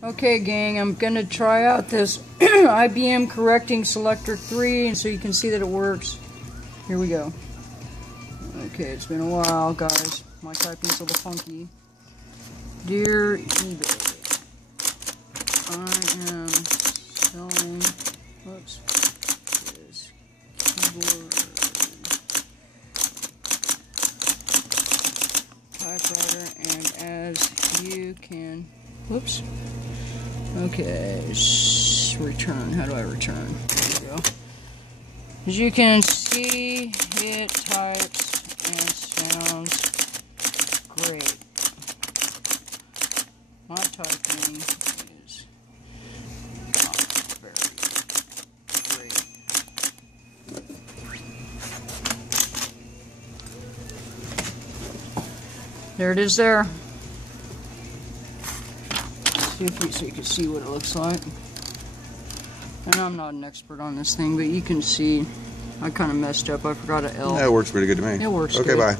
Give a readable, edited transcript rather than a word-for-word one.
Okay, gang, I'm gonna try out this IBM Correcting Selectric 3 so you can see that it works. Here we go. Okay, it's been a while, guys. My typing's a little funky. Dear eBay, I am selling, whoops, this keyboard, typewriter, and as you can, whoops, okay, return, how do I return? There we go. As you can see, it types and sounds great. My typing is not very great. There it is there. So you can see what it looks like. And I'm not an expert on this thing, but you can see I kind of messed up. I forgot an L. That works pretty good to me. It works okay, good. Bye.